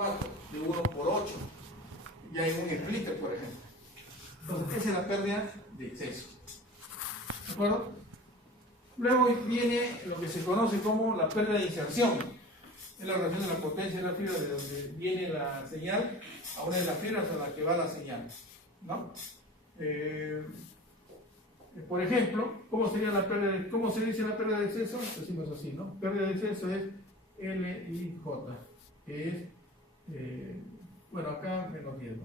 4, de 1 por 8. Ya hay un splitter, por ejemplo. Entonces, esa es la pérdida de exceso. ¿De acuerdo? Luego viene lo que se conoce como la pérdida de inserción. Es la relación de la potencia de la fibra de donde viene la señal a una de las fibras a la que va la señal, ¿no? Por ejemplo, ¿cómo se dice la pérdida de exceso? Decimos así, ¿no? Pérdida de exceso es LIJ, que es, bueno, acá menos 10, ¿no?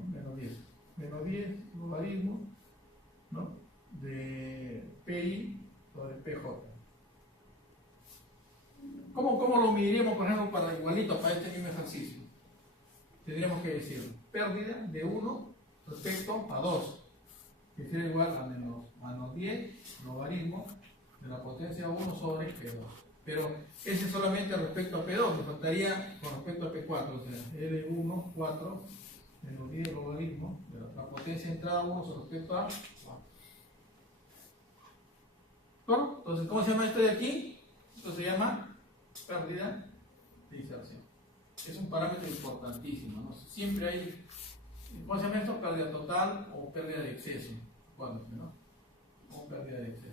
Menos 10 logaritmo, ¿no? De PI sobre PJ. ¿Cómo lo mediríamos, por ejemplo, para igualito, para este mismo ejercicio? Tendríamos que decir pérdida de 1 respecto a 2, que sería igual a menos 10 logaritmo de la potencia 1 sobre P2. Pero ese es solamente respecto a P2, me faltaría con respecto a P4, o sea, L1, 4, menos 10 logaritmo de la potencia de entrada 1 sobre respecto a 4. ¿Bueno? Entonces, ¿cómo se llama esto de aquí? Esto se llama pérdida de inserción. Es un parámetro importantísimo, ¿no? Siempre hay, ¿cómo se llama esto? Pérdida total o pérdida de exceso. ¿Cuándo? ¿No? O pérdida de exceso.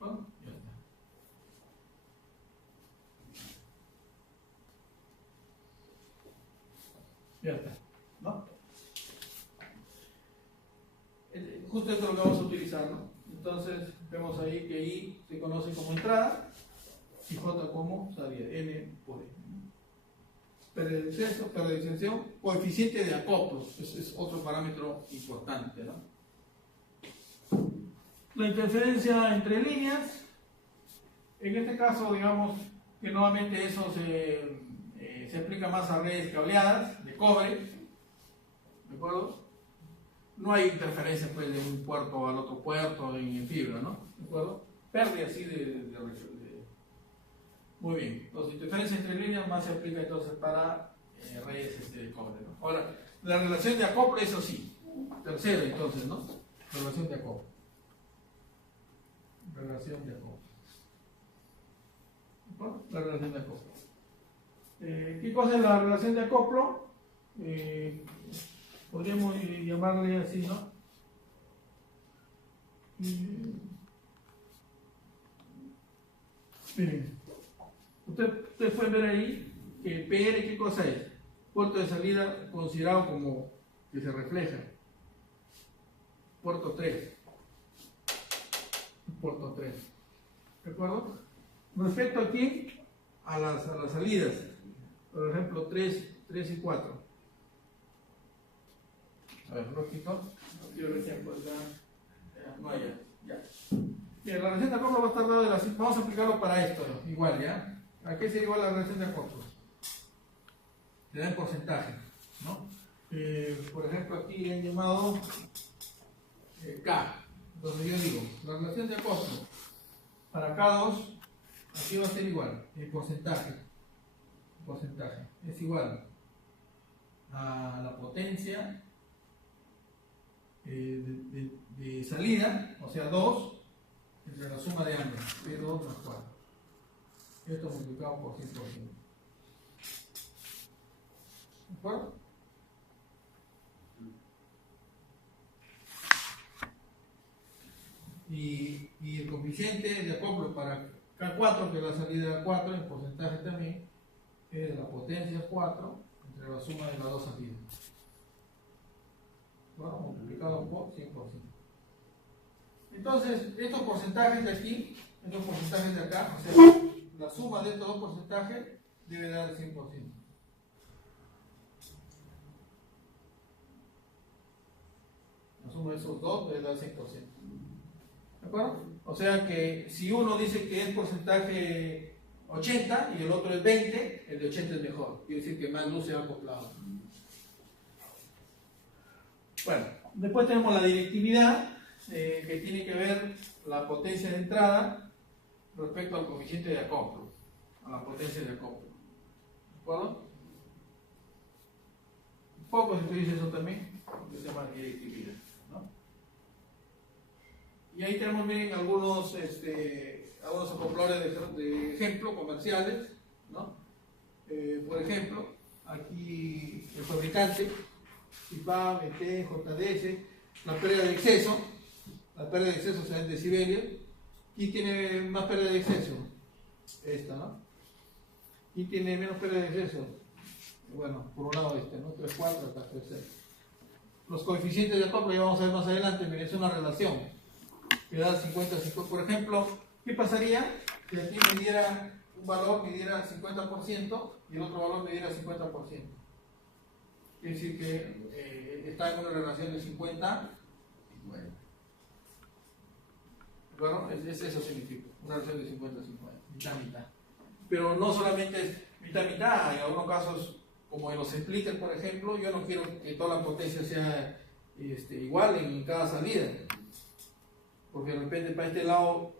Bueno, ya está. Ya está, ¿no? Justo esto es lo que vamos a utilizar, ¿no? Entonces, vemos ahí que I se conoce como entrada y J como salida, N por E. Pérdida de exceso, pérdida de extensión, coeficiente de acoplo, es otro parámetro importante, ¿no? La interferencia entre líneas, en este caso, digamos que nuevamente eso se aplica más a redes cableadas de cobre, ¿de acuerdo? No hay interferencia pues, de un puerto al otro puerto en fibra, ¿no? ¿De acuerdo? Pérdida así de muy bien. Entonces, interferencia entre líneas más se aplica entonces para redes de cobre, ¿no? Ahora, la relación de acoplo, eso sí. Tercero, entonces, ¿no? Relación de acoplo. Relación de acoplo. ¿No? La relación de acoplo. ¿Qué cosa es la relación de acoplo? Podríamos llamarle así, ¿no? Miren, ustedes pueden ver ahí que PR, ¿qué cosa es? Puerto de salida considerado como que se refleja. Puerto 3. Puerto 3. ¿De acuerdo? Respecto aquí a las salidas, por ejemplo, 3 y 4. A ver, lo quito. No quiero ver si no hay ya. Bien, la relación de acoplo va a estar dada de la. Vamos a aplicarlo para esto, igual, ¿ya? ¿A qué sería igual la relación de acoplo? Le da en porcentaje, ¿no? Por ejemplo, aquí han llamado K. Entonces yo digo, la relación de acoplo para K2, aquí va a ser igual, el porcentaje. El porcentaje es igual a la potencia de salida, o sea 2, entre la suma de ambas, P2 más 4. Esto multiplicado por 100%. ¿De acuerdo? Y el coeficiente de acoplo para K4, que es la salida 4, en porcentaje también, es la potencia 4 entre la suma de las dos salidas. Bueno, multiplicado por 100%. Entonces, estos porcentajes de aquí, estos porcentajes de acá, o sea, la suma de estos dos porcentajes debe dar el 100%. La suma de esos dos debe dar el 100%. ¿De acuerdo? O sea que si uno dice que es porcentaje 80 y el otro es 20, el de 80 es mejor. Quiere decir que más luz se ha acoplado. Bueno, después tenemos la directividad, que tiene que ver la potencia de entrada respecto al coeficiente de acoplo, a la potencia de acoplo. ¿De acuerdo? Un poco se utiliza eso también, que se llama directividad, ¿no? Y ahí tenemos, miren, algunos acopladores de ejemplo comerciales, ¿no? por ejemplo, aquí el fabricante, IPA, MT, JDS, la pérdida de exceso, sea en decibelios. ¿Quién tiene más pérdida de exceso? Esta, ¿no? ¿Quién tiene menos pérdida de exceso? Bueno, por un lado ¿no? 3,4, acá 3,6. Los coeficientes de acoplo ya vamos a ver más adelante, miren, es una relación que da 50-50. Por ejemplo, ¿qué pasaría si aquí me diera un valor, me diera 50% y el otro valor me diera 50%? Es decir, que está en una relación de 50. Bueno, eso significa una relación de 50-50, mitad-mitad. Pero no solamente es mitad-mitad, en algunos casos, como en los splitters, por ejemplo, yo no quiero que toda la potencia sea igual en cada salida, porque de repente para este lado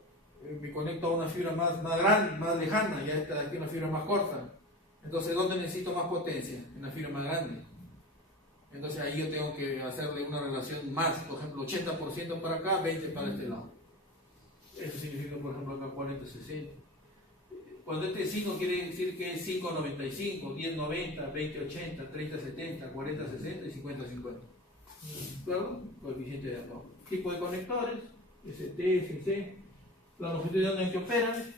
me conecto a una fibra más grande, más lejana, y esta de aquí una fibra más corta. Entonces, ¿dónde necesito más potencia? En la fibra más grande. Entonces ahí yo tengo que hacerle una relación más, por ejemplo, 80% para acá, 20% para este lado. Eso significa, por ejemplo, acá 40-60. Cuando este es 5 quiere decir que es 5-95, 10-90, 20-80, 30-70, 40-60 y 50-50. ¿Claro? Coeficiente de acoplo. Tipo de conectores, ST, SC, la longitud de onda en que operan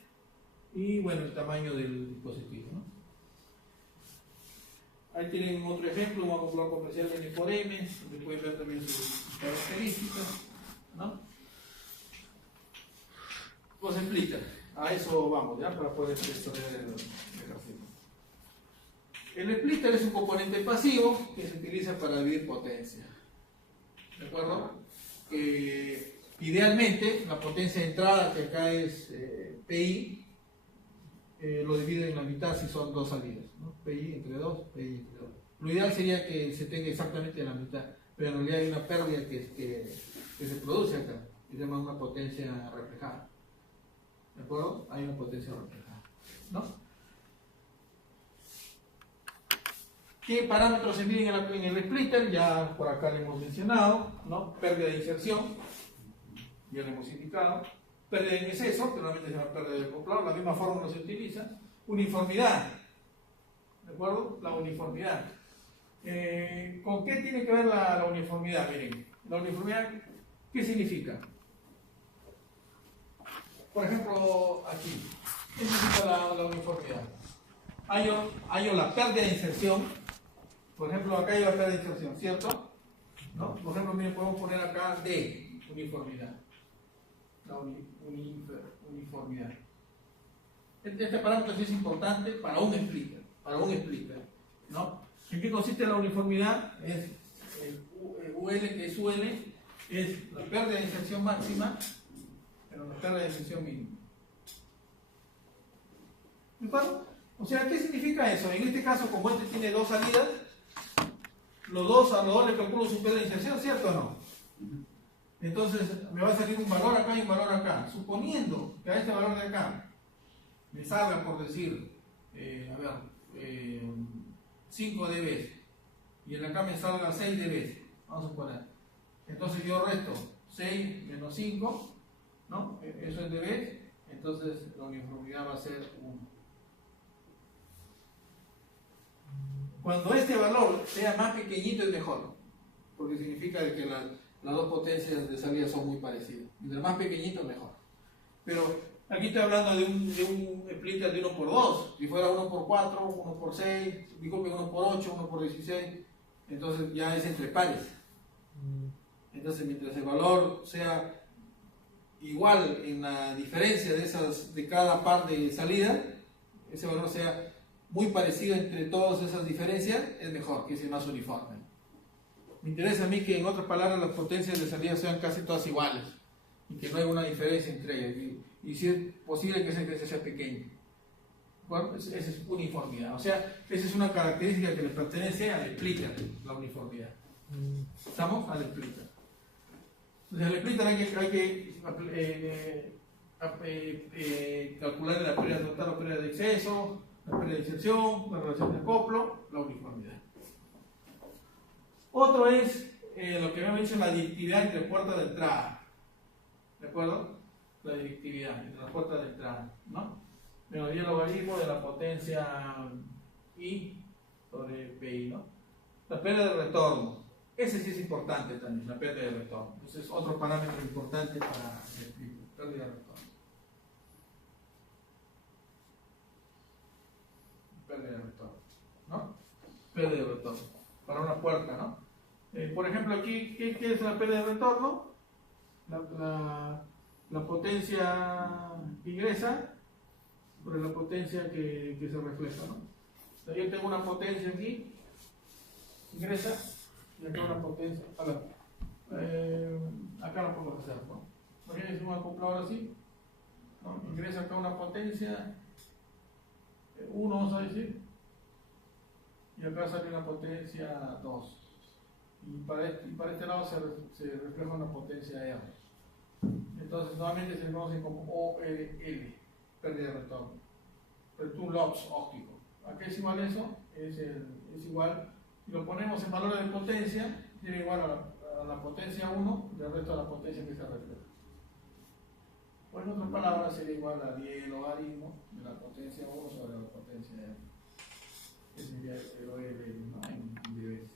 y bueno, el tamaño del dispositivo, ¿no? Ahí tienen otro ejemplo, un acoplador comercial N por M, donde pueden ver también sus características, ¿no? Los explica. A eso vamos, ¿ya? Para poder resolver el ejercicio. El splitter es un componente pasivo que se utiliza para dividir potencia. ¿De acuerdo? Idealmente, la potencia de entrada, que acá es PI, lo divide en la mitad si son dos salidas, ¿no? PI entre 2, PI entre 2. Lo ideal sería que se tenga exactamente la mitad, pero en realidad hay una pérdida que se produce acá, que se llama una potencia reflejada. ¿De acuerdo? Hay una potencia reflejada, ¿no? ¿Qué parámetros se miden en el splitter? Ya por acá le hemos mencionado, ¿no? Pérdida de inserción, ya lo hemos indicado. Pérdida en exceso, que normalmente se llama pérdida de acoplador, la misma fórmula se utiliza. Uniformidad, ¿de acuerdo? La uniformidad. ¿Con qué tiene que ver la uniformidad? Miren, la uniformidad, ¿qué significa? Por ejemplo, aquí, ¿qué significa la uniformidad? Hay la pérdida de inserción, por ejemplo, acá hay la pérdida de inserción, ¿cierto? ¿No? Por ejemplo, miren, podemos poner acá D, uniformidad. La uniformidad. Este parámetro sí es importante para un splitter, ¿no? ¿En qué consiste la uniformidad? Es el UL, que es UL, es la pérdida de inserción máxima, pero la pérdida de inserción mínima. ¿De acuerdo? O sea, ¿qué significa eso? En este caso, como este tiene dos salidas, a los dos le calculo su pérdida de inserción, ¿cierto o no? Entonces, me va a salir un valor acá y un valor acá. Suponiendo que a este valor de acá me salga, por decir, 5 dB y en acá me salga 6 dB, vamos a suponer. Entonces yo resto 6 menos 5, ¿no? Eso es dB, entonces la uniformidad va a ser 1. Cuando este valor sea más pequeñito es mejor, porque significa que las dos potencias de salida son muy parecidas. Mientras más pequeñito mejor. Pero aquí estoy hablando de un splitter de 1x2. Si fuera 1x4, 1x6, disculpen, 1x8, 1x16, entonces ya es entre pares. Entonces mientras el valor sea igual en la diferencia de cada par de salida, ese valor sea muy parecido entre todas esas diferencias, es mejor, que sea más uniforme. Me interesa a mí que, en otras palabras, las potencias de salida sean casi todas iguales y que no haya una diferencia entre ellas, y si es posible que esa diferencia sea pequeña. Bueno, esa es uniformidad. O sea, esa es una característica que le pertenece al splitter, la uniformidad. ¿Estamos? Al splitter. Entonces, al splitter hay que calcular la pérdida total o pérdida de exceso, la pérdida de inserción, la relación de acoplo, la uniformidad. Otro es lo que habíamos dicho, la directividad entre puertas de entrada. ¿De acuerdo? La directividad entre las puertas de entrada, ¿no? Menos el logaritmo de la potencia I sobre PI, ¿no? La pérdida de retorno. Ese sí es importante también, la pérdida de retorno. Ese es otro parámetro importante para el pérdida de retorno. Pérdida de retorno, ¿no? Pérdida de retorno. Para una puerta, ¿no? Por ejemplo, aquí, ¿qué es la pérdida de retorno? La potencia que ingresa sobre la potencia que se refleja, ¿no? O sea, yo tengo una potencia aquí, ingresa, y acá una potencia. A ver, acá lo podemos hacer, ¿no? Imagínense un acoplador así, ¿no? Ingresa acá una potencia 1, vamos a decir, y acá sale una potencia 2. Y para este lado se refleja una potencia R. Entonces, nuevamente se conoce como ORL, pérdida de retorno. Return loss óptico. ¿A qué es igual eso? Es igual, si lo ponemos en valores de potencia, tiene igual a la potencia 1 del resto de la potencia que se refleja. O en otras palabras, sería igual a 10 logaritmo de la potencia 1 sobre la potencia R. Ese sería el ORL, ¿no? En dB.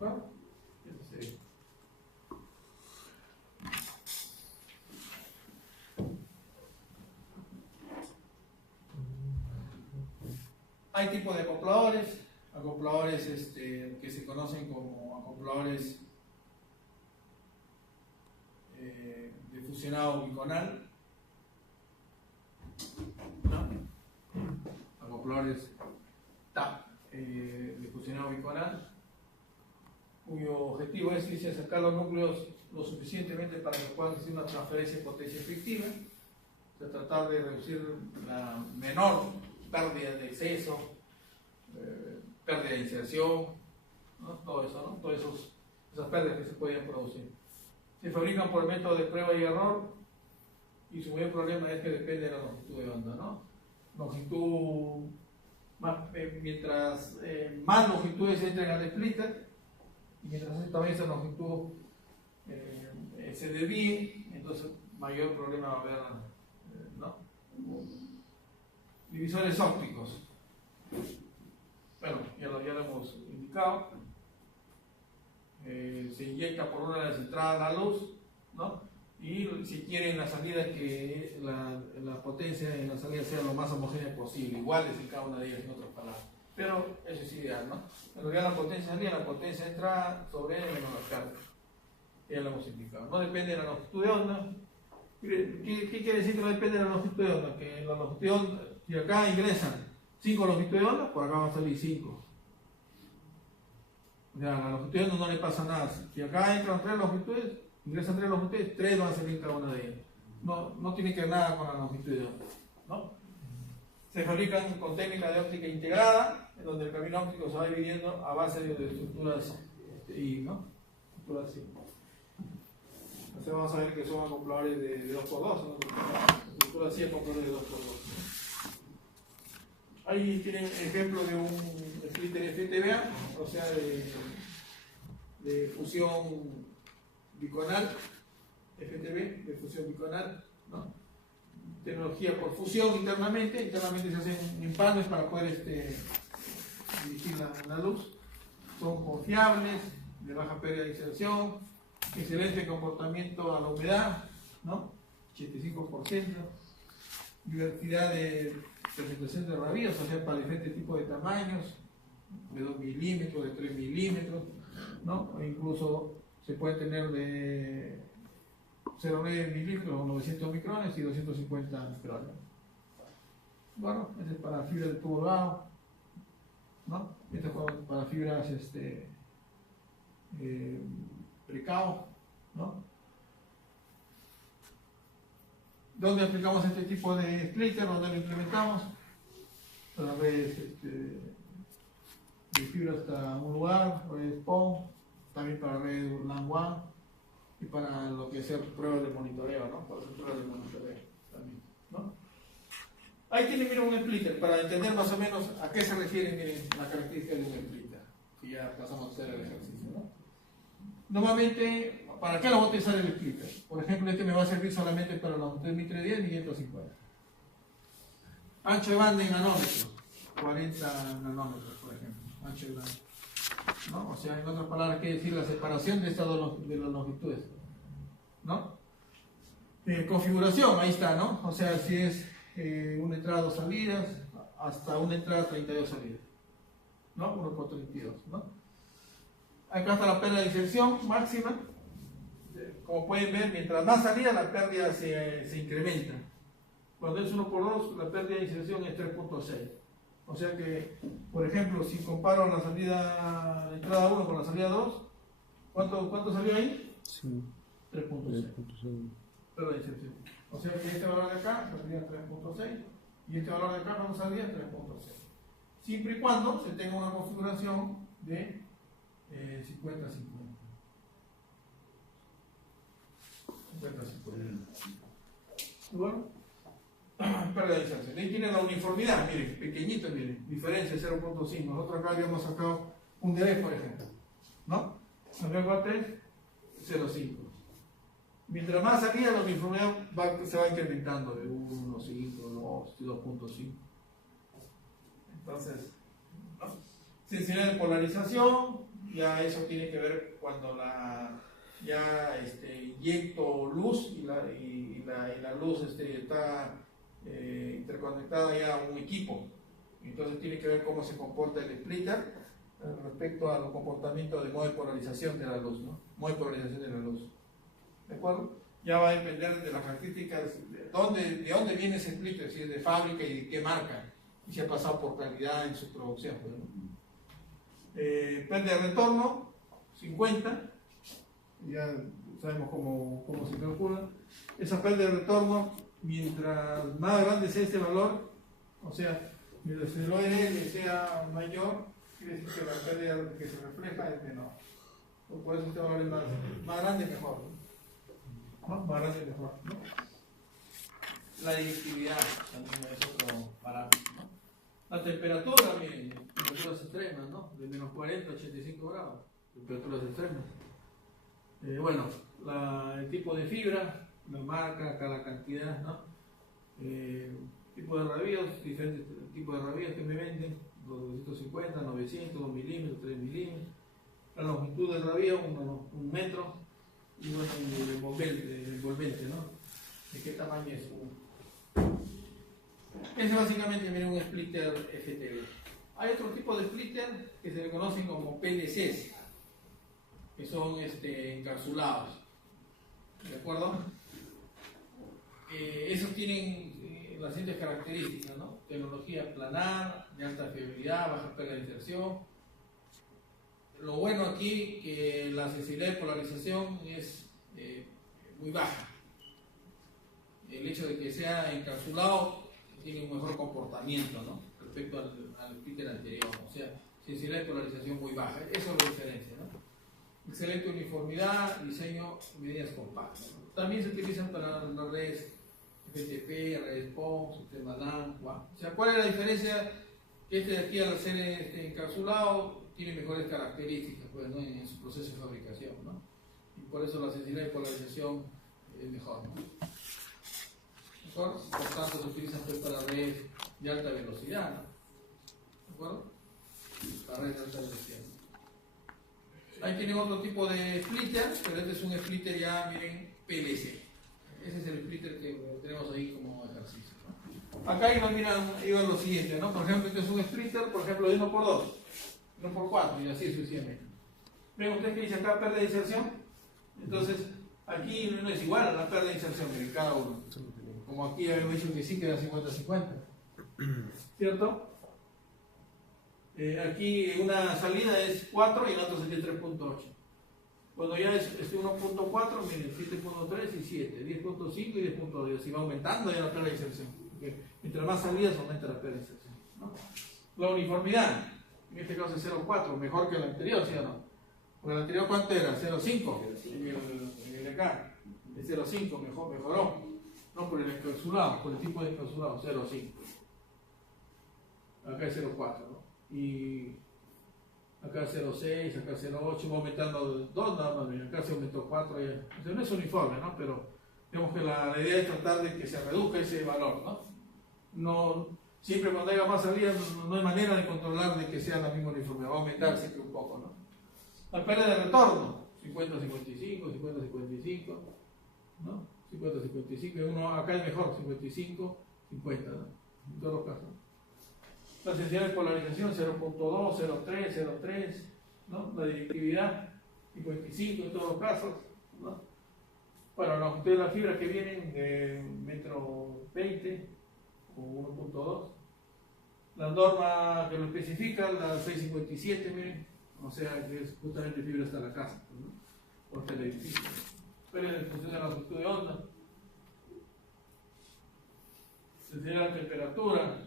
¿No? Eso sería. Hay tipos de acopladores que se conocen como acopladores de fusionado biconal, ¿no? Acopladores TAP de fusionado biconal, cuyo objetivo es sacar los núcleos lo suficientemente para que puedan hacer una transferencia de potencia efectiva, o sea, tratar de reducir la menor pérdida de exceso, pérdida de inserción, ¿no? Todo eso, ¿no? Todas esas pérdidas que se pueden producir. Se fabrican por método de prueba y error, y su mayor problema es que depende de la longitud de onda, ¿no? Longitud, mientras más longitudes entren al splitter, y mientras también esa longitud se desvíe, entonces mayor problema va a haber, ¿no? Divisores ópticos. Bueno, ya lo hemos indicado. Se inyecta por una de las entradas la luz, ¿no? Y si quieren la salida, que la potencia en la salida sea lo más homogénea posible, iguales en cada una de ellas, en otras palabras. Pero eso es ideal, ¿no? En realidad la potencia salida, la potencia entrada sobre menos la carga. Ya lo hemos indicado. No depende de la longitud de onda. ¿Qué quiere decir que no depende de la longitud de onda? Que la longitud de onda, si acá ingresan 5 longitudes de onda, por acá van a salir 5. O sea, a la longitud de onda no le pasa nada. Si acá entran 3 longitudes, ingresan 3 longitudes, 3 van a salir en cada una de ellas. No tiene que ver nada con la longitud de onda, ¿no? Se fabrican con técnica de óptica integrada, en donde el camino óptico se va dividiendo a base de estructuras I, ¿no? Estructuras I. Entonces vamos a ver que son acopladores de 2x2, ¿no? Estructuras I, acopladores de 2x2. Ahí tienen ejemplo de un splitter FTBA, o sea, de fusión biconal, FTB, de fusión biconal, ¿no? Tecnología por fusión internamente se hacen empanes para poder dirigir la luz. Son confiables, de baja pérdida de inserción, excelente comportamiento a la humedad, ¿no? 85%, diversidad de presentación de rabillos, o sea, para diferentes tipos de tamaños, de 2 milímetros, de 3 milímetros, ¿no? O incluso se puede tener de 0,9 milímetros o 900 micrones y 250 micrones. Bueno, este es para fibras de tubo bajo, ¿no? Este es para fibras precao, ¿no? ¿Dónde aplicamos este tipo de splitter? ¿Dónde lo implementamos? Para redes de fibra hasta un lugar, redes PON, también para redes LAN-WAN y para lo que es pruebas de monitoreo, ¿no? Para hacer pruebas de monitoreo también, ¿no? Ahí tienen, miren, un splitter para entender más o menos a qué se refiere, miren, la característica de un splitter, que ya pasamos a hacer el ejercicio, ¿no? Normalmente, ¿Para qué lo voy a utilizar el splitter? Por ejemplo, este me va a servir solamente para los 3310 y 550. Ancho de banda en nanómetros, 40 nanómetros, por ejemplo. Ancho de banda. ¿No? O sea, en otras palabras, quiere decir la separación de estas dos de las longitudes. ¿No? Configuración, ahí está, ¿no? O sea, si es una entrada, 2 salidas, hasta una entrada, 32 salidas. ¿No? 1 por 32, ¿no? Acá está la pérdida de inserción máxima. Como pueden ver, mientras más salida, la pérdida se incrementa. Cuando es 1 por 2, la pérdida de inserción es 3.6. O sea que, por ejemplo, si comparo la salida, la entrada 1 con la salida 2, ¿cuánto salió ahí? Sí. 3.6. Pérdida de inserción. O sea que este valor de acá saldría 3.6 y este valor de acá no salía 3.6. Siempre y cuando se tenga una configuración de 50-50. 50-50. Bueno, pérdida de inserción. Ahí tiene la uniformidad, miren, pequeñito, miren, diferencia 0.5. Nosotros acá habíamos sacado un DB, por ejemplo, ¿no? Acá es 0.5. Mientras más salida, la uniformidad se va incrementando de 1, 5, 2, 2.5. Entonces, ¿no? Sensibilidad de polarización, ya eso tiene que ver cuando inyecto luz y la luz está interconectada ya a un equipo. Entonces tiene que ver cómo se comporta el splitter respecto al comportamiento de modo de polarización de la luz, ¿no? Modo de polarización de la luz. ¿De acuerdo? Ya va a depender de las características, de dónde viene ese splitter, si es de fábrica y de qué marca, y si ha pasado por calidad en su producción. ¿No? Pérdida de retorno, 50, ya sabemos cómo se calcula. Esa pérdida de retorno, mientras más grande sea este valor, o sea, mientras el ORL sea mayor, quiere decir que la pérdida que se refleja es menor. Por eso este valor es más grande, mejor. ¿No? Más grande, mejor. ¿No? La directividad también es otro parámetro. ¿No? La temperatura, miren, temperaturas extremas, ¿no? De menos 40 a 85 grados, temperaturas extremas. El tipo de fibra, la marca, cada cantidad, ¿no? Tipo de rabillos, diferentes tipos de rabillos que me venden, 250, 900, 2 milímetros, 3 milímetros. La longitud del rabillo, 1 metro, y bueno, el envolvente, ¿no? ¿De qué tamaño es? Ese es básicamente, miren, un splitter FTB. Hay otro tipo de splitter que se le conocen como PLCs, que son encapsulados. ¿De acuerdo? Esos tienen las siguientes características, ¿no? Tecnología planar, de alta fiabilidad, baja pérdida de inserción. Lo bueno aquí que la sensibilidad de polarización es muy baja. El hecho de que sea encapsulado tiene un mejor comportamiento, ¿no? Respecto al splitter anterior. O sea, sensibilidad de polarización muy baja. Eso es la diferencia, ¿no? Excelente uniformidad, diseño y medidas compactas. También se utilizan para las redes FTP, redes PON, sistema LAN, WAN. O sea, ¿cuál es la diferencia? Que de aquí al ser encapsulado tiene mejores características, pues, ¿no? En su proceso de fabricación, ¿no? Y por eso la sensibilidad de polarización es mejor, ¿no? ¿Mejor? Por tanto, se utilizan pues, para redes de alta velocidad, ¿no? ¿De acuerdo? Para redes de alta velocidad. Ahí tienen otro tipo de splitter, pero este es un splitter ya, miren, PLC. Ese es el splitter que tenemos ahí como ejercicio, ¿no? Acá iba lo siguiente, ¿no? Por ejemplo, este es un splitter, por ejemplo, de 1x2, 1x4 y así sucesivamente. ¿Ven ustedes que dice acá pérdida de inserción? Entonces, aquí no es igual a la pérdida de inserción, miren, cada uno. Como aquí habíamos dicho que sí, que era 50-50. ¿Cierto? Aquí una salida es 4 y en otro sería 3.8. Cuando ya es 1.4, miren, 7.3 y 7, 10.5 y 10.2. Si va aumentando ya la pérdida de inserción. Porque mientras más salidas aumenta la pérdida de inserción, ¿no? La uniformidad, en este caso es 0.4, mejor que el anterior, ¿sí o no? Porque el anterior, ¿cuánto era? 0.5. En el de acá, el 0.5 mejoró. No por el encapsulado, por el tipo de encapsulado, 0.5. Acá es 0.4, ¿no? Y acá 0,6, acá 0,8, va aumentando 2 nada más, acá se aumentó 4, ya. O sea, no es uniforme, ¿no? Pero digamos que la idea es tratar de que se reduzca ese valor, ¿no? No, siempre cuando haya más salidas no hay manera de controlar de que sea la misma uniformidad, va a aumentar siempre un poco, ¿no? La pérdida de retorno, 50-55, 50-55, ¿no? 50-55, uno acá es mejor, 55-50, ¿no? En todos los casos. La sensibilidad de polarización, 0.2, 0.3, 0.3, ¿no? La directividad, 55 en todos los casos, ¿no? Bueno, la longitud de la fibra que vienen de 1,20 m o 1.2. La norma que lo especifica, la 657, miren, o sea que es justamente fibra hasta la casa, ¿no? O hasta el edificio. Pero en función de la longitud de onda. Sensibilidad a la temperatura,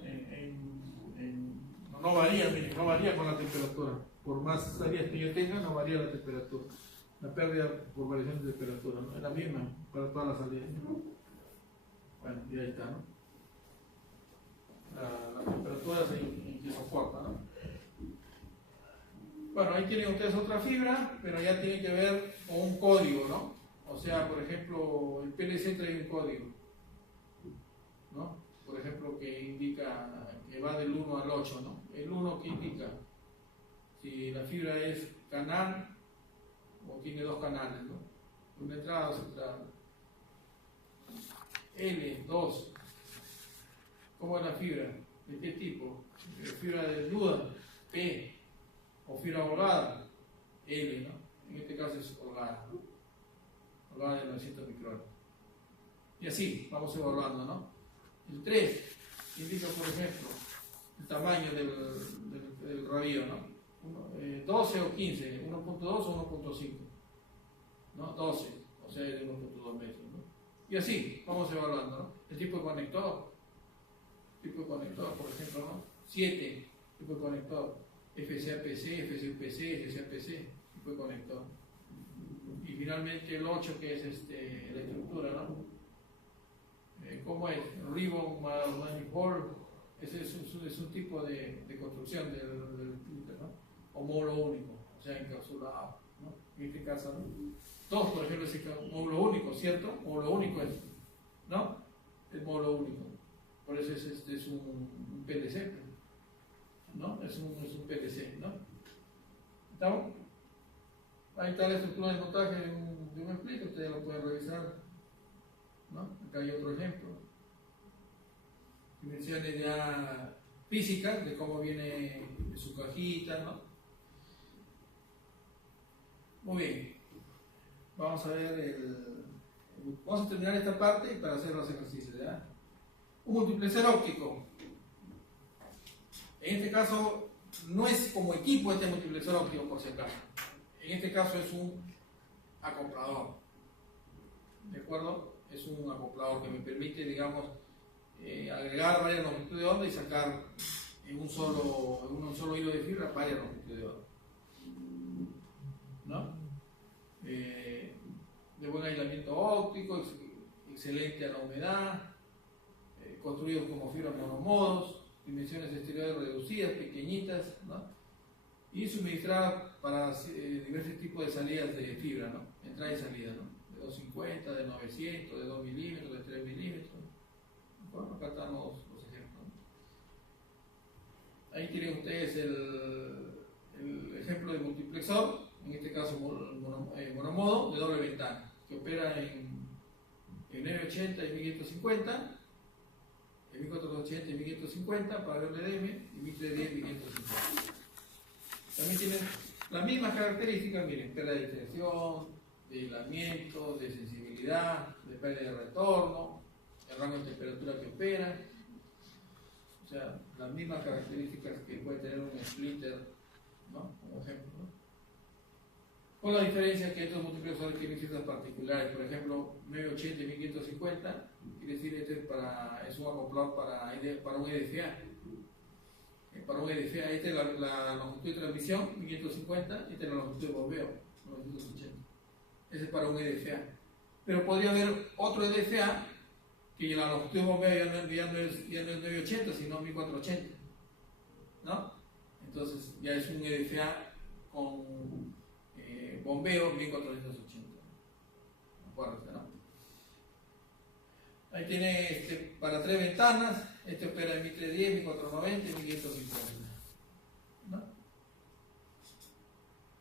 no varía, miren, no varía con la temperatura. Por más salidas que yo tenga, no varía la temperatura. La pérdida por variación de temperatura, ¿no? Es la misma para todas las salidas, ¿no? Bueno, y ahí está, ¿no? La temperatura en que soporta, ¿no? Bueno, ahí tienen ustedes otra fibra, pero ya tiene que ver con un código, ¿no? O sea, por ejemplo, el PLC trae un código, ¿no? Por ejemplo, que indica que va del 1 al 8, ¿no? El 1 que indica si la fibra es canal o tiene dos canales, ¿no? Una entrada, dos entradas. L2. ¿Cómo es la fibra? ¿De qué tipo? ¿Fibra desnuda? P. ¿O fibra holgada? L, ¿no? En este caso es holgada, ¿no? Holgada de 900 micrones. Y así, vamos evaluando, ¿no? El 3 indica, por ejemplo, el tamaño del rabillo, ¿no? 12 o 15, 1.2 o 1.5, ¿no? 12, o sea, de 1.2 metros, ¿no? Y así, vamos evaluando, ¿no? El tipo de conector, por ejemplo, ¿no? 7, tipo de conector, FCAPC, FCUPC, FCAPC, tipo de conector. Y finalmente el 8, que es la estructura, ¿no? ¿Cómo es? Ribbon, manifold, ese es un tipo de construcción del Twitter, ¿no? O módulo único, o sea, encapsulado, ¿no? En este caso, ¿no? 2, por ejemplo, es módulo único, ¿cierto? Módulo único es, ¿no? Es módulo único. Por eso es un PLC, ¿no? Es un PLC, ¿no? ¿Estamos? Ahí está la estructura de montaje de un split, ustedes lo pueden revisar, ¿no? Acá hay otro ejemplo. Dimensiones ya físicas de cómo viene su cajita, ¿no? Muy bien. Vamos a ver vamos a terminar esta parte para hacer los ejercicios, ¿ya? Un multiplexer óptico. En este caso, no es como equipo este multiplexer óptico, por si acaso. En este caso es un acoplador. ¿De acuerdo? Es un acoplador que me permite, digamos, agregar varias longitudes de onda y sacar en un solo hilo de fibra varias longitudes de onda, ¿no? De buen aislamiento óptico, excelente a la humedad, construidos como fibras monomodos, dimensiones exteriores reducidas, pequeñitas, ¿no? Y suministradas para diversos tipos de salidas de fibra, ¿no? Entrada y salida, ¿no? De 250, de 900, de 2 milímetros, de 3 milímetros. Bueno, acá están los ejemplos, ¿no? Ahí tienen ustedes el ejemplo de multiplexor, en este caso monomodo de doble ventana, que opera en 980 y 1550, en 1480 y 1550 para WDM y 1310 y 1550. También tienen las mismas características, miren, pérdida de extensión, de aislamiento, de sensibilidad, de pérdida de retorno, el rango de temperatura que opera, o sea, las mismas características que puede tener un splitter, ¿no? Como ejemplo, ¿no? Con la diferencia que estos multiplexores tienen ciertas particulares, por ejemplo, 980 y 1550, quiere decir es un acoplador para un EDFA. Para un EDFA, esta es la longitud de transmisión, 1550, esta es la longitud de bombeo, 980. Ese es para un EDFA. Pero podría haber otro EDFA que la longitud de bombeo ya no es 980, sino 1480, ¿no? Entonces ya es un EDFA con bombeo 1480. Acuérdense, ¿no? Ahí tiene para 3 ventanas, opera en 1310, 1490 y 1550. ¿No?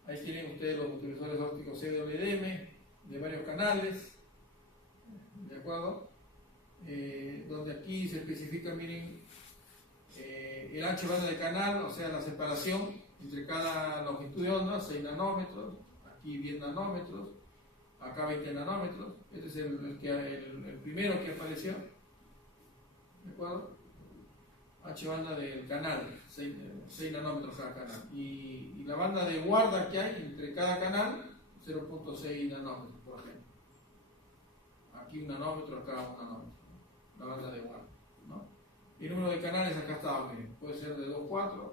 Ahí tienen ustedes los multivisores ópticos CWDM de varios canales, ¿de acuerdo? Donde aquí se especifica, miren, el ancho banda de canal, o sea, la separación entre cada longitud de onda, 6 nanómetros, aquí 10 nanómetros, acá 20 nanómetros. Este es el primero que apareció, ¿de acuerdo? Ancho banda del canal, 6 nanómetros cada canal. Y la banda de guarda que hay entre cada canal, 0.6 nanómetros, por ejemplo. Aquí 1 nanómetro, acá 1 nanómetro, la banda de guarda, ¿no? Y el número de canales acá está, miren, puede ser de 2.4,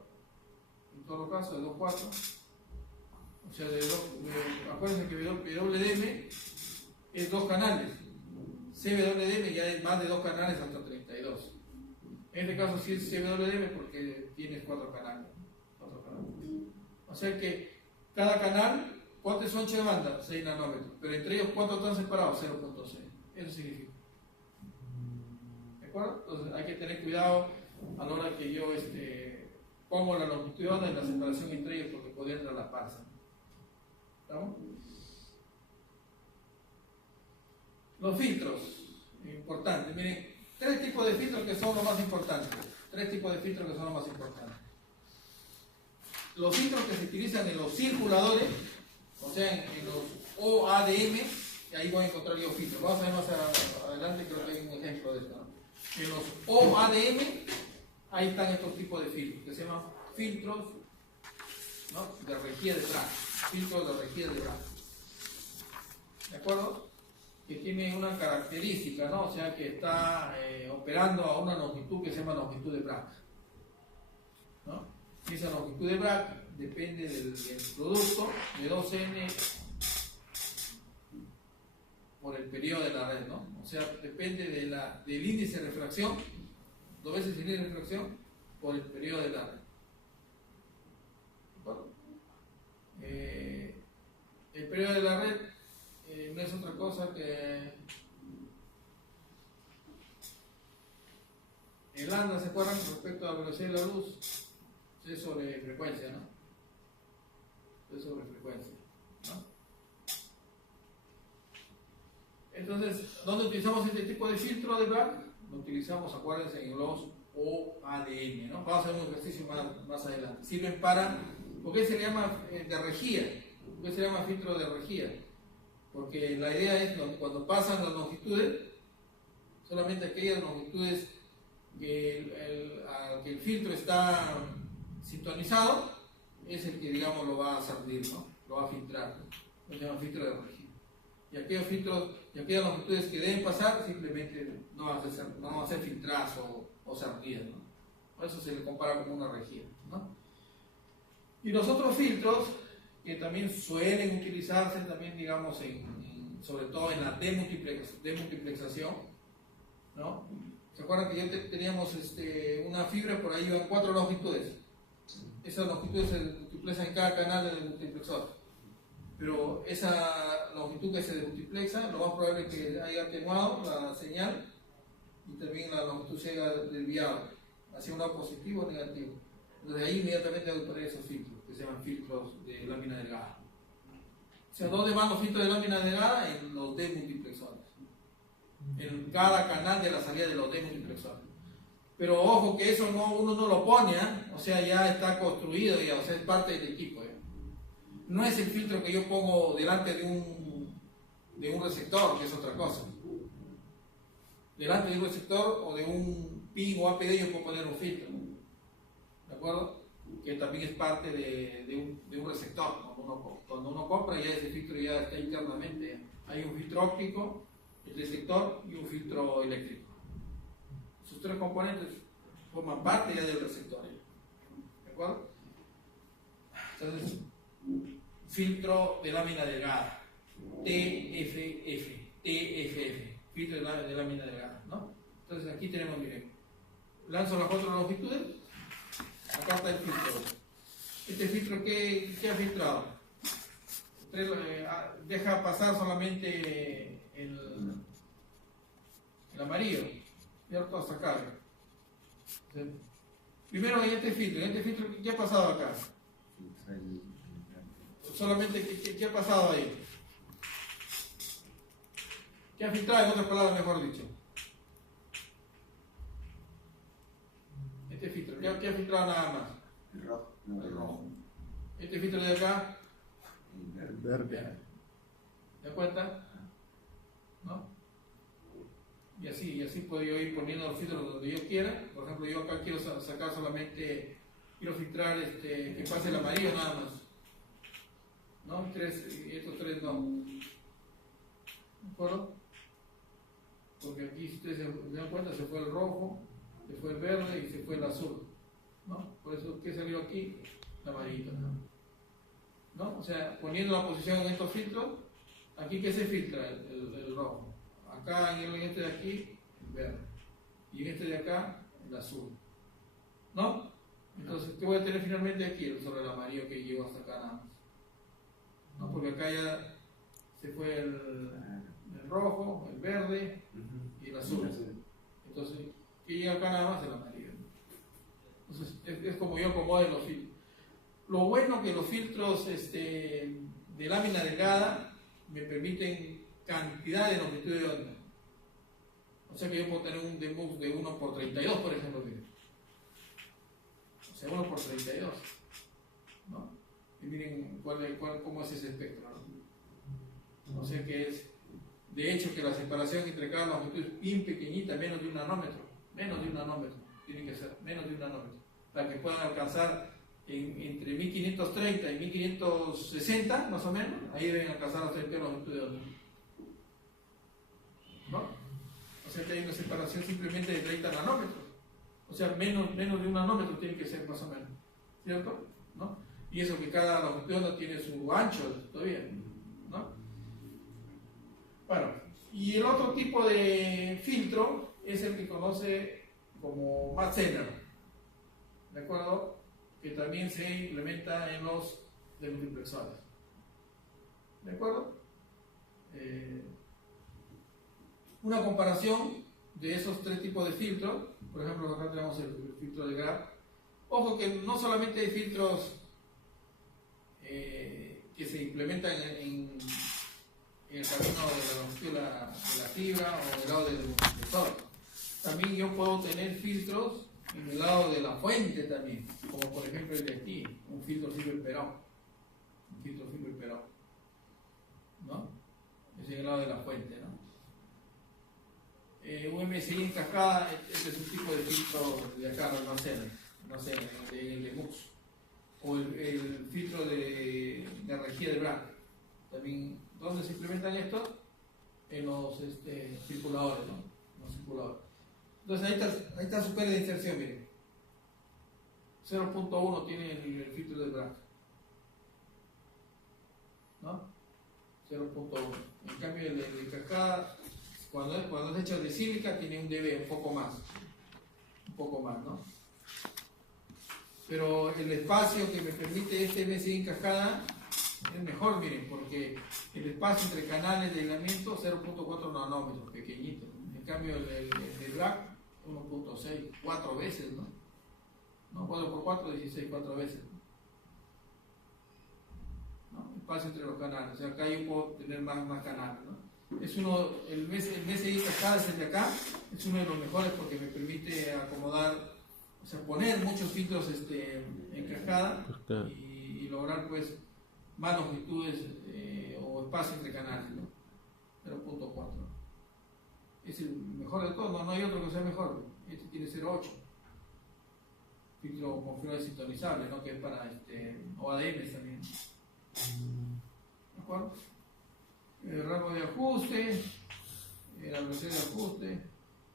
en todo caso de 2.4, o sea, acuérdense que WDM es 2 canales, CWDM ya es más de 2 canales hasta 32. En este caso sí es CWDM porque tienes 4 canales. O sea que cada canal, ¿cuánto es su ancho de banda? 6 nanómetros, pero entre ellos ¿cuántos están separados? 0.6. Eso significa. ¿De acuerdo? Entonces hay que tener cuidado a la hora que yo pongo la longitud de onda y la separación entre ellos porque podrían traslaparse. ¿Estamos? Los filtros, importantes. Miren, 3 tipos de filtros que son los más importantes. 3 tipos de filtros que son los más importantes. Los filtros que se utilizan en los circuladores, o sea, en los OADM, y ahí voy a encontrar yo filtros. Vamos a ver más adelante, creo que hay un ejemplo de esto, ¿no? En los OADM, ahí están estos tipos de filtros, que se llaman filtros, ¿no?, de rejilla de Bragg. Filtros de rejilla de Bragg. ¿De acuerdo? Que tiene una característica, ¿no? O sea, que está operando a una longitud que se llama longitud de Bragg, ¿no? Y esa longitud de Bragg depende del producto de 2n por el periodo de la red, ¿no? O sea, depende del índice de refracción, 2 veces el índice de refracción por el periodo de la red. ¿De acuerdo? El periodo de la red no es otra cosa que el lambda, ¿se acuerdan? Respecto a la velocidad de la luz, es sobre frecuencia, ¿no? Es sobre frecuencia, ¿no? Entonces, ¿dónde utilizamos este tipo de filtro de Bragg? Lo utilizamos, acuérdense, en los OADM, ¿no? Vamos a hacer un ejercicio más adelante. Sirven para, ¿por qué se le llama de rejilla? ¿Por qué se le llama filtro de rejilla? Porque la idea es cuando pasan las longitudes, solamente aquellas longitudes que el filtro está sintonizado, es el que, digamos, lo va a salir, ¿no? Lo va a filtrar, ¿no? Se llama filtro de rejilla. Y aquellos filtros, y aquellas longitudes que deben pasar, simplemente no van a ser filtradas o sardidas, ¿no? Por eso se le compara como una rejilla, ¿no? Y los otros filtros, que también suelen utilizarse también, digamos, sobre todo en la demultiplexación, ¿no? ¿Se acuerdan que ya teníamos una fibra, por ahí iban 4 longitudes? Esas longitudes se multiplexan en cada canal del multiplexor. Pero esa longitud que se demultiplexa, lo más probable es que haya atenuado la señal y también la longitud se haya desviado hacia un lado positivo o negativo. Entonces ahí inmediatamente hay que poner esos filtros, que se llaman filtros de lámina delgada. O sea, ¿dónde van los filtros de lámina delgada? En los demultiplexores. En cada canal de la salida de los demultiplexores. Pero ojo que eso uno no lo pone, ¿eh? O sea, ya está construido, ya, o sea, es parte del equipo, ¿eh? No es el filtro que yo pongo delante de un receptor, que es otra cosa. Delante de un receptor o de un PIN o APD yo puedo poner un filtro, ¿de acuerdo? Que también es parte de un receptor. Cuando uno compra, ya ese filtro ya está internamente. Hay un filtro óptico, el receptor y un filtro eléctrico. Esos 3 componentes forman parte ya del receptor, ¿de acuerdo? Entonces, filtro de lámina delgada, TFF, filtro de lámina delgada, ¿no? Entonces aquí tenemos, miren, lanzo las 4 longitudes, acá está el filtro. Este filtro, ¿qué ha filtrado? Deja pasar solamente el amarillo, ¿cierto? Hasta acá. ¿Sí? Primero en este filtro, ¿qué ha pasado acá? Solamente, ¿qué ha pasado ahí? ¿Qué ha filtrado? En otras palabras, mejor dicho. Este filtro, ¿qué ha filtrado nada más? El rojo. El rojo. Este filtro de acá, El Verde. ¿te das cuenta? ¿No? Y así puedo yo ir poniendo los filtros donde yo quiera. Por ejemplo, yo acá quiero sacar solamente, quiero filtrar que pase el amarillo nada más. ¿No? Estos tres no. ¿De acuerdo? Porque aquí, si ustedes se dan cuenta, se fue el rojo, se fue el verde y se fue el azul. ¿No? Por eso, ¿qué salió aquí? El amarillo. ¿No? O sea, poniendo la posición en estos filtros, aquí ¿qué se filtra? El rojo. Acá en este de aquí, el verde. Y en este de acá, el azul. ¿No? Entonces, ¿qué voy a tener finalmente aquí? Sobre el amarillo que llevo hasta acá nada más. ¿No? Porque acá ya se fue el rojo, el verde y el azul. Entonces, ¿qué llega acá nada más? El amarillo. Entonces, es como yo acomodo los filtros. Lo bueno que los filtros de lámina delgada me permiten cantidad de longitud de onda. O sea que yo puedo tener un demux de 1×32, por ejemplo. O sea, 1×32. ¿No? Y miren cómo es ese espectro. ¿No? O sea que es, de hecho, que la separación entre cada longitud es bien pequeñita, menos de un nanómetro. Menos de un nanómetro. Tiene que ser menos de un nanómetro. Para que puedan alcanzar entre 1530 y 1560, más o menos, ahí deben alcanzar las 30 longitudes de onda. ¿No? O sea que hay una separación simplemente de 30 nanómetros. O sea, menos de un nanómetro tiene que ser más o menos. ¿Cierto? ¿No? Y eso que cada longitud de onda tiene su ancho todavía. ¿No? Bueno, y el otro tipo de filtro es el que conoce como Math-Zener. ¿De acuerdo? Que también se implementa en los demultiplexores. ¿De acuerdo? Una comparación de esos tres tipos de filtros. Por ejemplo, acá tenemos el filtro de Grab. Ojo que no solamente hay filtros que se implementan en el camino de la longitud de la fibra o del lado del demultiplexor. También yo puedo tener filtros en el lado de la fuente también, como por ejemplo el de aquí, un filtro Silver-Perón. Un filtro Silver-Perón. ¿No? Es en el lado de la fuente, ¿no? Un MSI en cascada, este es un tipo de filtro de acá, no sé, el de MUX. O el filtro de energía de Bragg. También, ¿dónde se implementan estos? En los circuladores, ¿no? Los circuladores. Entonces ahí está su pérdida de inserción, miren. 0.1 tiene el filtro de Bragg. ¿No? 0.1. En cambio el de cascada, cuando es hecho de sílica, tiene un dB un poco más, ¿no? Pero el espacio que me permite este MSI en cascada es mejor, miren, porque el espacio entre canales de aislamiento 0.4 nanómetros, pequeñito. En cambio el de Bragg 1.6, 4 veces, ¿no? No, 4 por 4, 16, 4 veces. ¿No? Espacio entre los canales. O sea, acá yo puedo tener más canales, ¿no? Es el MSI cascada es el de acá, es uno de los mejores porque me permite acomodar, o sea, poner muchos filtros en cascada y lograr, pues, más longitudes o espacio entre canales, ¿no? 0.4. Es el mejor de todos, no hay otro que sea mejor. Este tiene 0.8. Filtro con fibra sintonizable, ¿no? Que es para OADM también. ¿De acuerdo? El rango de ajuste, la velocidad de ajuste,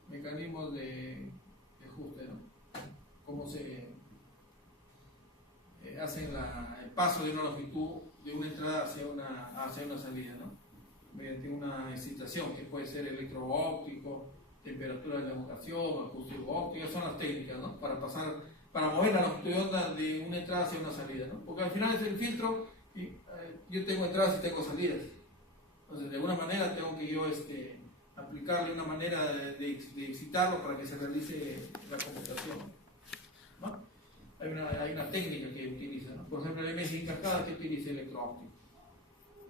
mecanismos de ajuste, ¿no? Cómo se hacen el paso de una longitud de una entrada hacia una salida, ¿no? Mediante una excitación que puede ser electroóptico, temperatura de evocación, acústico óptica, son las técnicas, ¿no? Para pasar para mover la longitud de onda de una entrada hacia una salida, ¿no? Porque al final es el filtro y yo tengo entradas y tengo salidas. Entonces, de alguna manera tengo que yo aplicarle una manera de excitarlo para que se realice la computación, ¿no? Hay una técnica que utiliza, ¿no? Por ejemplo, el MSI cascada que utiliza electro-óptico.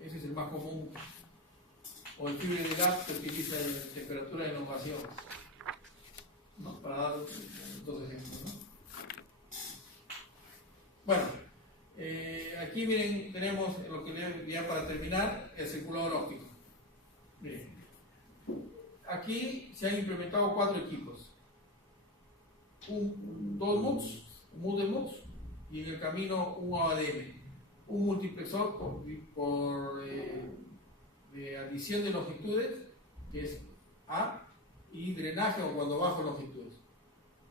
Ese es el más común. O el fibre de gas que utiliza temperatura de elongación, ¿no? Para dar dos ejemplos, ¿no? Bueno, aquí miren, tenemos lo que ya para terminar, el circulador óptico. Miren, aquí se han implementado 4 equipos. Dos MUX, un MUX de MUX, y en el camino un OADM, un multiplexor de adición de longitudes, que es A, y drenaje o cuando bajo longitudes.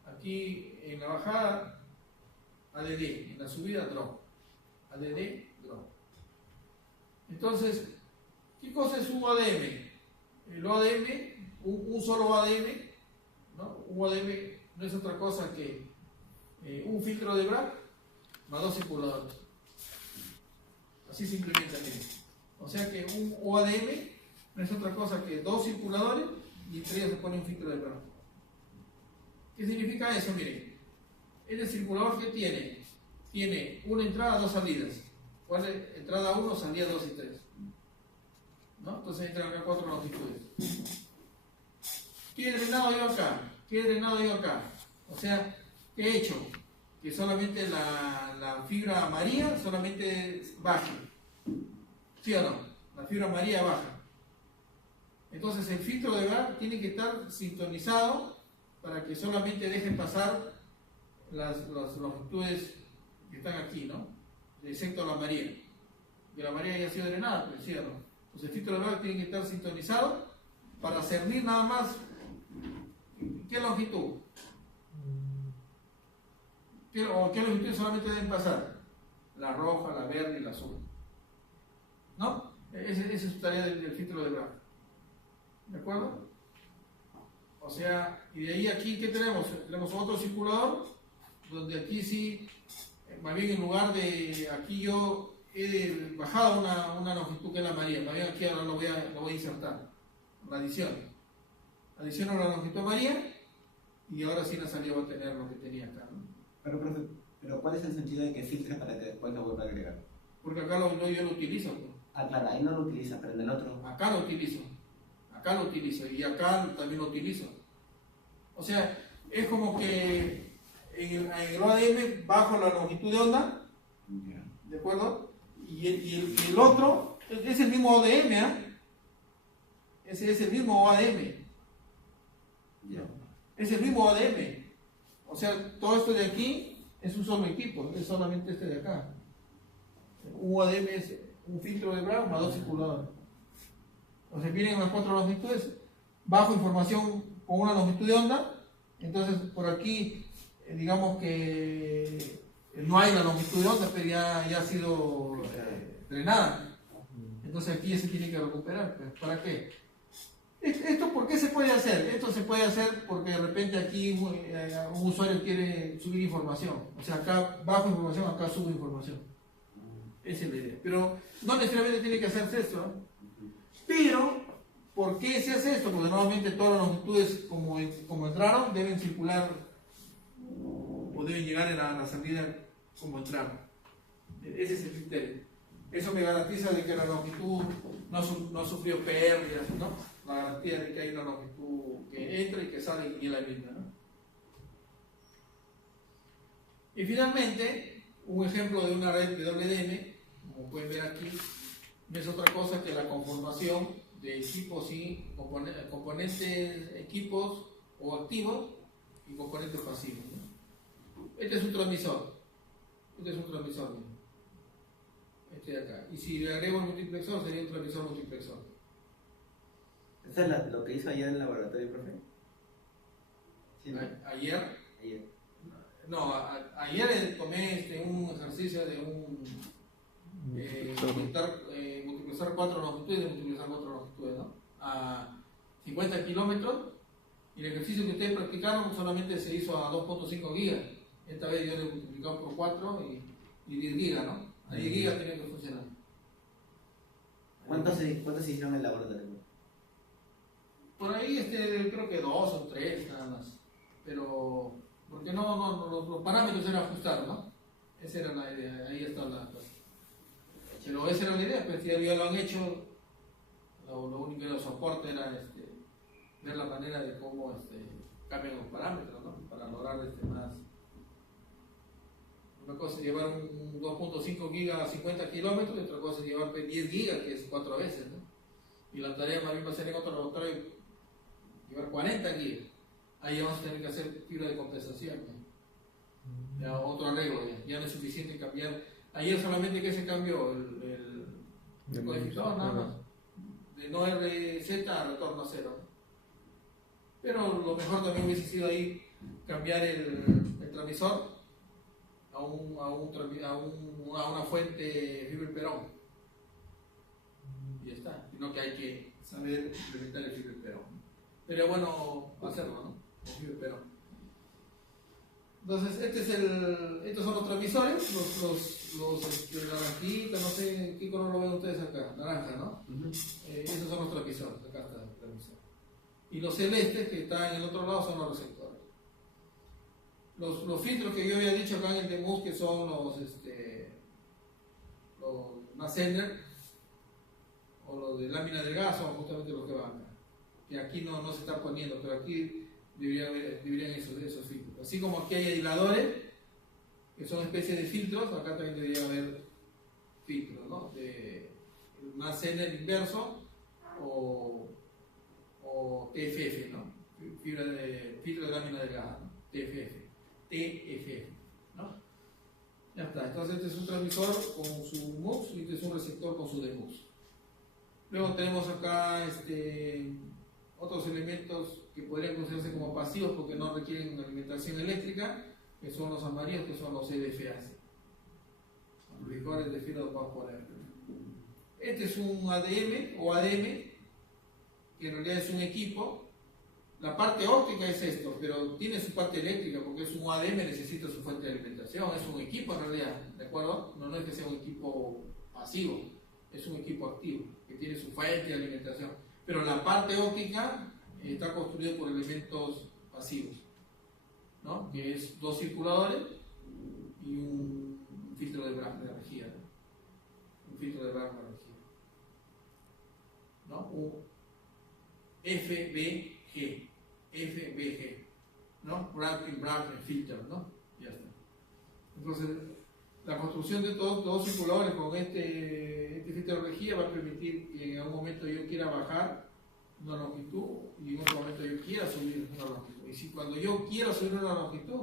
Aquí en la bajada, ADD, en la subida, drop. ADD, drop. Entonces, ¿qué cosa es un OADM? El OADM, un solo OADM, ¿no? Un OADM no es otra cosa que un filtro de Bragg más 2 circuladores. Así se implementa, miren. O sea que un OADM no es otra cosa que 2 circuladores y entre ellos se pone un filtro de Bragg. ¿Qué significa eso? Miren, este circulador que tiene una entrada, 2 salidas. ¿Cuál es? Entrada 1, salida 2 y 3. ¿No? Entonces entran acá 4 longitudes. ¿Qué he drenado yo acá? ¿Qué he drenado yo acá? O sea, ¿qué he hecho? Que solamente la fibra amarilla solamente baje. ¿Sí o no? La fibra amarilla baja. Entonces el filtro de Bragg tiene que estar sintonizado para que solamente dejen pasar las longitudes que están aquí, ¿no? Excepto la amarilla. Que la amarilla ya ha sido drenada, pero ¿sí o no? Entonces el filtro de Bragg tiene que estar sintonizado para cernir nada más. ¿Qué longitud? ¿Qué longitud solamente deben pasar? La roja, la verde y la azul. ¿No? Esa es su tarea del filtro de Bragg. ¿De acuerdo? O sea, y de ahí aquí, ¿qué tenemos? Tenemos otro circulador, donde aquí sí, más bien en lugar de, aquí yo he bajado una longitud que es la amarilla, más bien aquí ahora lo voy a insertar, la adición. Adiciono la longitud amarilla y ahora sí la salida va a tener lo que tenía acá, ¿no? Pero ¿cuál es el sentido de que filtres para que después lo vuelva a agregar? Porque acá yo lo utilizo, ¿no? Ah, claro, ahí no lo utiliza, pero en el otro. Acá lo utilizo y acá también lo utilizo. O sea, es como que en el OADM bajo la longitud de onda, Yeah. ¿de acuerdo? Y el otro es el mismo ODM, ¿eh? Ese es el mismo OADM. Yeah. Es el mismo OADM. O sea, todo esto de aquí es un solo equipo, es solamente este de acá. Un OADM es un filtro de Bragg más 2 circuladores. O sea, vienen las 4 longitudes, bajo información con una longitud de onda, entonces por aquí, digamos que no hay la longitud de onda, pero ya ha sido drenada. Entonces aquí ya se tiene que recuperar. ¿Para qué? ¿Esto por qué se puede hacer? Esto se puede hacer porque de repente aquí un usuario quiere subir información. O sea, acá bajo información, acá subo información. Esa es la idea. Pero no necesariamente tiene que hacerse esto, ¿no? Pero, ¿por qué se hace esto? Porque normalmente todas las longitudes, como entraron, deben circular o deben llegar a la salida como entraron. Ese es el criterio. Eso me garantiza de que la longitud no sufrió pérdidas, ¿no? La garantía de que hay una longitud que entra y que sale y es la misma, ¿no? Y finalmente, un ejemplo de una red de WDM, como pueden ver aquí, no es otra cosa que la conformación de equipos y componentes equipos o activos y componentes pasivos, ¿no? Este es un transmisor. Este de acá. Y si le agrego un multiplexor, sería un transmisor multiplexor. ¿Eso es lo que hizo ayer en el laboratorio, profe? Sí, ¿no? Ayer. Ayer. No, ayer tomé un ejercicio de multiplexar 4 longitudes, ¿no? A 50 kilómetros, y el ejercicio que ustedes practicaron solamente se hizo a 2.5 gigas, Esta vez yo le he multiplicado por 4 y 10 gigas, ¿no? A 10 gigas tiene que funcionar. ¿Cuántos se hicieron en el laboratorio? Por ahí creo que 2 o 3 nada más. Pero, porque los parámetros eran ajustar, ¿no? Esa era la idea, ahí está la cosa. Pero esa era la idea, pues si ya lo han hecho, lo único que los soporte era ver la manera de cómo cambian los parámetros, ¿no? Para lograr más. Una cosa es llevar un 2.5 gigas a 50 kilómetros y otra cosa es llevar 10 gigas, que es 4 veces, ¿no? Y la tarea más bien va a ser en otro laboratorio llevar 40 gigas. Ahí vamos a tener que hacer fibra de compensación, ¿no? Ya, otro arreglo, ya no es suficiente cambiar. Ayer solamente que se cambió el codificador, nada más. De no RZ a retorno a 0. Pero lo mejor también hubiese sido ahí cambiar el transmisor a una fuente Fibre-Perón. Y ya está. Sino que hay que saber implementar el Fibre-Perón. Pero bueno hacerlo, ¿no? El Fibre-Perón. Entonces, estos son los transmisores, los naranjitas, no sé qué color lo ven ustedes acá, naranja, ¿no? Esos son los transmisores, acá está el transmisor. Y los celestes que están en el otro lado son los receptores. Los filtros que yo había dicho acá en el DEMUS, que son los Massender o los de lámina delgada, son justamente los que van acá. Que aquí no se está poniendo, pero aquí deberían esos filtros. Así como aquí hay aisladores, que son especies de filtros, acá también debería haber filtros, ¿no? De Massender inverso o TFF, ¿no? Filtro de lámina delgada, ¿no? TFF, ¿no? Ya está. Entonces este es un transmisor con su MUX y este es un receptor con su DMUX. Luego tenemos acá otros elementos que podrían considerarse como pasivos porque no requieren una alimentación eléctrica, que son los amarillos, que son los EDFAC, amplificadores de fibra de bajo poder. Este es un ADM o ADM, que en realidad es un equipo. La parte óptica es esto, pero tiene su parte eléctrica porque es un ADM, necesita su fuente de alimentación, es un equipo en realidad, ¿de acuerdo? No es que sea un equipo pasivo, es un equipo activo, que tiene su fuente de alimentación. Pero la parte óptica está construida por elementos pasivos, ¿no? Que es 2 circuladores y un filtro de Bragg de energía, ¿no? Un filtro de Bragg de energía, ¿no? Un FBG, ¿no? Bragg filter, ¿no? Ya está. Entonces, la construcción de todos los circuladores con este filtro de energía va a permitir que en algún momento yo quiera bajar una longitud y en otro momento yo quiera subir una longitud. Y si cuando yo quiera subir una longitud,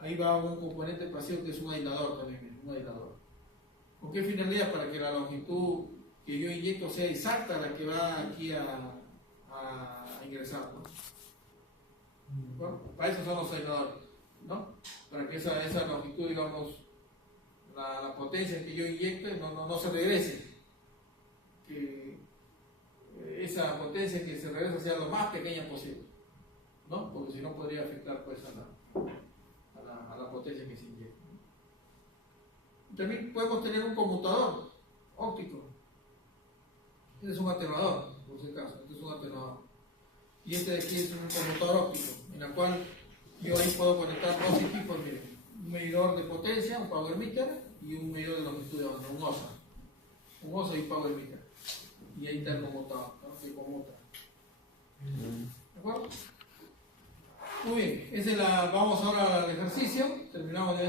ahí va un componente pasivo que es un aislador también, un aislador. ¿Con qué finalidad? Para que la longitud que yo inyecto sea exacta la que va aquí a ingresar, ¿no? Bueno, para eso son los aisladores, ¿no? Para que esa longitud, digamos, la potencia que yo inyecte no se regrese, que esa potencia que se regresa sea lo más pequeña posible, ¿no? Porque si no podría afectar pues a la potencia que se inyecta. También podemos tener un conmutador óptico. Este es un atenuador, por si acaso, este es un atenuador. Y este de aquí es un conmutador óptico, en el cual yo ahí puedo conectar 2 equipos, miren, un medidor de potencia, un power meter, y un medidor de longitud de onda, un OSA y power meter. Y ahí está el conmutador, ¿no? Que conmuta. ¿De acuerdo? Muy bien, vamos ahora al ejercicio, terminamos de